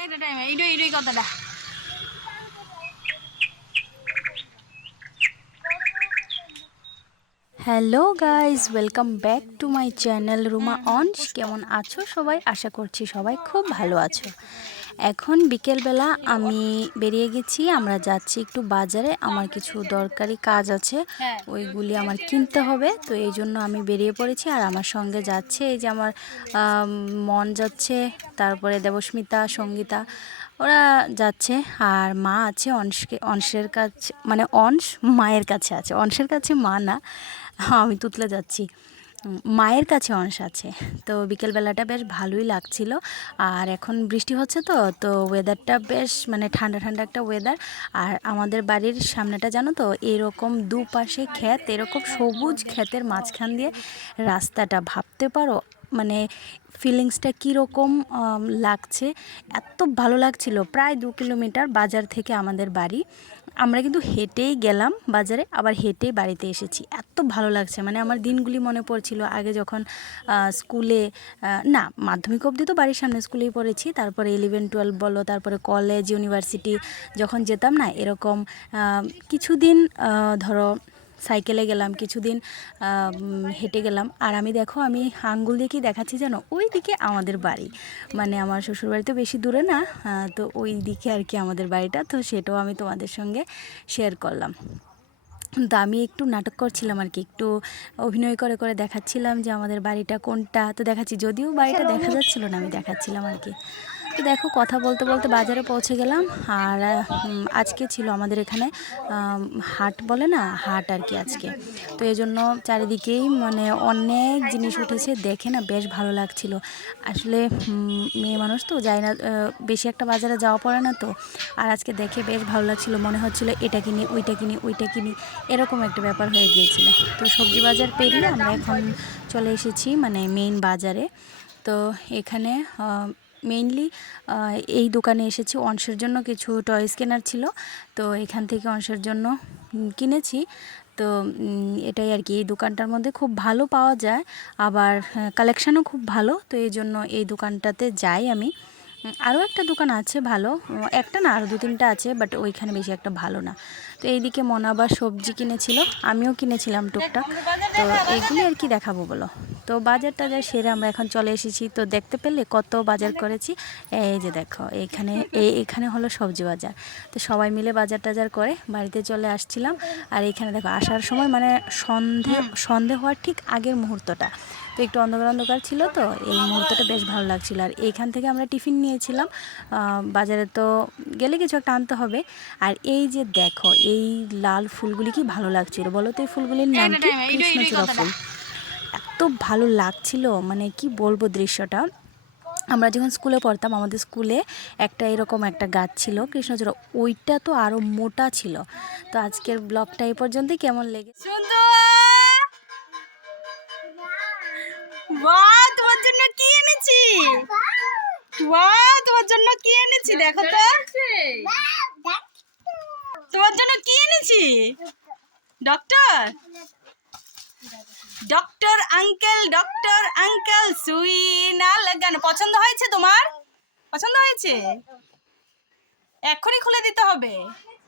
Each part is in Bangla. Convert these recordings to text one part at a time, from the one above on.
এইটা টাইম এইটাই এইটাই কথাটা। Hello guys welcome back to my channel Ruma অনস কেমন আছো সবাই? আশা করছি সবাই খুব ভালো আছো। এখন বিকেলবেলা আমি বেরিয়ে গেছি। আমরা যাচ্ছি একটু বাজারে। আমার কিছু দরকারি কাজ আছে। ওইগুলি আমার কিনতে হবে। তো এই জন্য আমি বেরিয়ে পড়েছি আর আমার সঙ্গে যাচ্ছে এই যে আমার মন যাচ্ছে। তারপরে দেবস্মিতা, সঙ্গীতা। ওরা যাচ্ছে আর মা আছে অংশকে, অংশের কাছে মানে অংশ মায়ের কাছে আছে। অংশের কাছে মা না, আমি তুতলে যাচ্ছি। মায়ের কাছে অংশ আছে। তো বিকেলবেলাটা বেশ ভালোই লাগছিল। আর এখন বৃষ্টি হচ্ছে তো তো ওয়েদারটা বেশ মানে ঠান্ডা ঠান্ডা একটা ওয়েদার আর আমাদের বাড়ির সামনেটা জানো তো, এরকম দুপাশে ক্ষেত, এরকম সবুজ ক্ষেতের মাঝখান দিয়ে রাস্তাটা। ভাবতে পারো মানে ফিলিংসটা কীরকম লাগছে, এত ভালো লাগছিল। প্রায় দু কিলোমিটার বাজার থেকে আমাদের বাড়ি। আমরা কিন্তু হেঁটেই গেলাম বাজারে, আবার হেঁটেই বাড়িতে এসেছি। এত ভালো লাগছে মানে আমার দিনগুলি মনে পড়ছিল। আগে যখন স্কুলে না, মাধ্যমিক অবধি তো বাড়ির সামনে স্কুলেই পড়েছি, তারপরে ইলেভেন টুয়েলভ বলো, তারপরে কলেজ ইউনিভার্সিটি যখন যেতাম না, এরকম কিছুদিন ধরো সাইকেলে গেলাম কিছুদিন হেঁটে গেলাম। আর আমি দেখো আমি আঙ্গুল দিয়ে কি দেখাচ্ছি জানো? ওই দিকে আমাদের বাড়ি। মানে আমার শ্বশুরবাড়ি তো বেশি দূরে না তো ওই দিকে আর কি আমাদের বাড়িটা। তো সেটাও আমি তোমাদের সঙ্গে শেয়ার করলাম। তো আমি একটু নাটক করছিলাম আর কি একটু অভিনয় করে করে দেখাচ্ছিলাম যে আমাদের বাড়িটা কোনটা। তো দেখাচ্ছি যদিও বাড়িটা দেখা যাচ্ছিল না আমি দেখাচ্ছিলাম আর কি। তো দেখো, কথা বলতে বলতে বাজারে পৌঁছে গেলাম। আর আজকে ছিল আমাদের এখানে হাট বলে না, হাট আর কি আজকে। তো এই জন্য চারিদিকেই মানে অনেক জিনিস উঠেছে, দেখে না বেশ ভালো লাগছিল। আসলে মেয়ে মানুষ তো যায় না বেশি একটা বাজারে যাওয়া পড়ে না তো। আর আজকে দেখে বেশ ভালো লাগছিল, মনে হচ্ছিল এটা কিনি, ওইটা কিনি ওইটা কিনি, এরকম একটা ব্যাপার হয়ে গিয়েছিল। তো সবজি বাজার পেরিয়ে আমরা এখন চলে এসেছি মানে মেইন বাজারে। তো এখানে মেইনলি এই দোকানে এসেছি। অংশের জন্য কিছু টয়েস কেনার ছিল। তো এখান থেকে অংশের জন্য কিনেছি। তো এটাই আর কি। এই দোকানটার মধ্যে খুব ভালো পাওয়া যায়। আবার কালেকশানও খুব ভালো। তো এই জন্য এই দোকানটাতে যাই আমি। আরও একটা দোকান আছে ভালো। একটা না, আরও দু তিনটা আছে বাট ওইখানে বেশি একটা ভালো না। তো এইদিকে মনে আবার সবজি কিনেছিল। আমিও কিনেছিলাম টুকটাক। তো এইগুলি আর কি দেখাবো বলো? তো বাজার টাজার সেরে আমরা এখন চলে এসেছি। তো দেখতে পেলে কত বাজার করেছি? এই যে দেখো এখানে এই এখানে হলো সবজি বাজার। তো সবাই মিলে বাজার টাজার করে বাড়িতে চলে আসছিলাম। আর এখানে দেখো আসার সময় মানে সন্ধে সন্ধে হওয়ার ঠিক আগের মুহূর্তটা। তো একটু অন্ধকার অন্ধকার ছিল তো এই মুহূর্তটা বেশ ভালো লাগছিল। আর এইখান থেকে আমরা টিফিন নিয়েছিলাম। বাজারে তো গেলে কিছু একটা আনতে হবে। আর এই যে দেখো এই লাল ফুলগুলি কি ভালো লাগছিল বলো তো? এই ফুলগুলির নাম কি? কৃষ্ণচূড়া ফুল। এত ভালো লাগছিল মানে কি বলব দৃশ্যটা। আমরা যখন স্কুলে পড়তাম, আমাদের স্কুলে একটা এরকম একটা গাছ ছিল, কৃষ্ণচূড়া। ওইটা তো আরও মোটা ছিল। তো আজকের ব্লগটা এই পর্যন্তই, কেমন লেগে? তোমার জন্য কি এনেছি? তোমার জন্য কি এনেছি, দেখো তো। তোমার জন্য কি এনেছি? Doctor? Doctor uncle doctor uncle সুই না লাগানো পছন্দ হয়েছে তোমার? পছন্দ হয়েছে? এখনই খুলে দিতে হবে।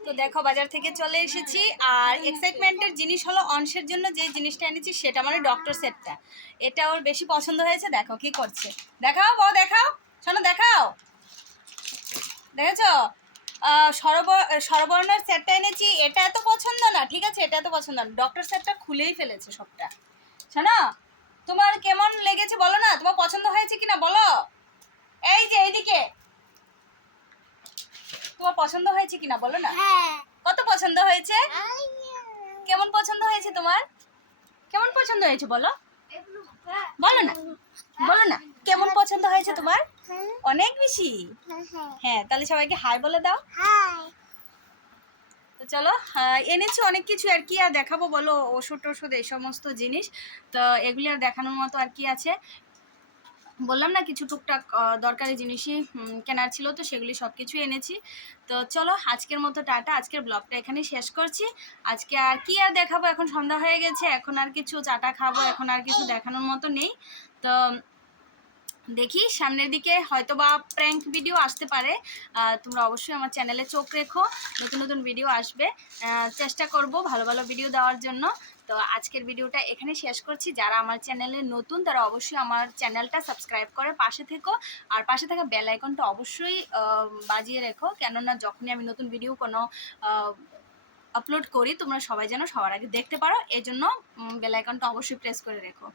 তো দেখো, বাজার থেকে চলে এসেছি। আর এক্সাইটমেন্টের জিনিস হলো অংশের জন্য যে জিনিসটা এনেছি, সেটা মানে ডক্টর সেটটা এটা ওর বেশি পছন্দ হয়েছে। দেখো কি করছে। দেখাও, বউ, দেখাও। শোনো, দেখাও। দেখেছ? সরবর্ণের সেটটা এনেছি। এটা এত পছন্দ না, ঠিক আছে? এটা এত পছন্দ না। ডক্টর সেটটা খুলেই ফেলেছে সবটা। শোনো তোমার কেমন লেগেছে বলো না? তোমার পছন্দ হয়েছে কিনা বলো? এই যে এইদিকে। তোমার পছন্দ হয়েছে কিনা বলো না? কত পছন্দ হয়েছে? কেমন পছন্দ হয়েছে তোমার? কেমন পছন্দ হয়েছে বলো? বলো না বলো না কেমন পছন্দ হয়েছে তোমার? অনেক বেশি। হ্যাঁ তাহলে সবাইকে হাই বলে দাও। তো চলো এনেছি অনেক কিছু আর কি, আর দেখাবো, বলো, ওষুধ টষুধ এই সমস্ত জিনিস। তো এগুলি আর দেখানোর মতো আর কি আছে। বললাম না, কিছু টুকটাক দরকারি জিনিসই কেনার ছিল, তো সেগুলি সব কিছু এনেছি। তো চলো, আজকের মতো টাটা, আজকের ব্লগটা এখানেই শেষ করছি। আজকে আর কি আর দেখাবো? এখন সন্ধ্যা হয়ে গেছে, এখন আর কিছু চাটা খাব, এখন আর কিছু দেখানোর মতো নেই। তো দেখি, সামনের দিকে হয়তো বা প্র্যাঙ্ক ভিডিও আসতে পারে। তোমরা অবশ্যই আমার চ্যানেলে চোখ রেখো, নতুন নতুন ভিডিও আসবে। চেষ্টা করব ভালো ভালো ভিডিও দেওয়ার জন্য। তো আজকের ভিডিওটা এখানে শেষ করছি। যারা আমার চ্যানেলে নতুন, তারা অবশ্যই আমার চ্যানেলটা সাবস্ক্রাইব করে পাশে থেকো। আর পাশে থাকা বেল আইকনটা অবশ্যই বাজিয়ে রেখো। কেননা, যখনই আমি নতুন ভিডিও কোনো আপলোড করি, তোমরা সবাই যেন সবার আগে দেখতে পারো। এই জন্য বেল আইকনটা অবশ্যই প্রেস করে রেখো।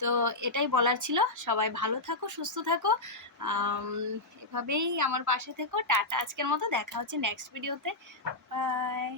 তো এটাই বলার ছিল। সবাই ভালো থাকো, সুস্থ থাকো। এভাবেই আমার পাশে থেকো। টাটা আজকের মতো। দেখা হচ্ছে নেক্সট ভিডিওতে বাই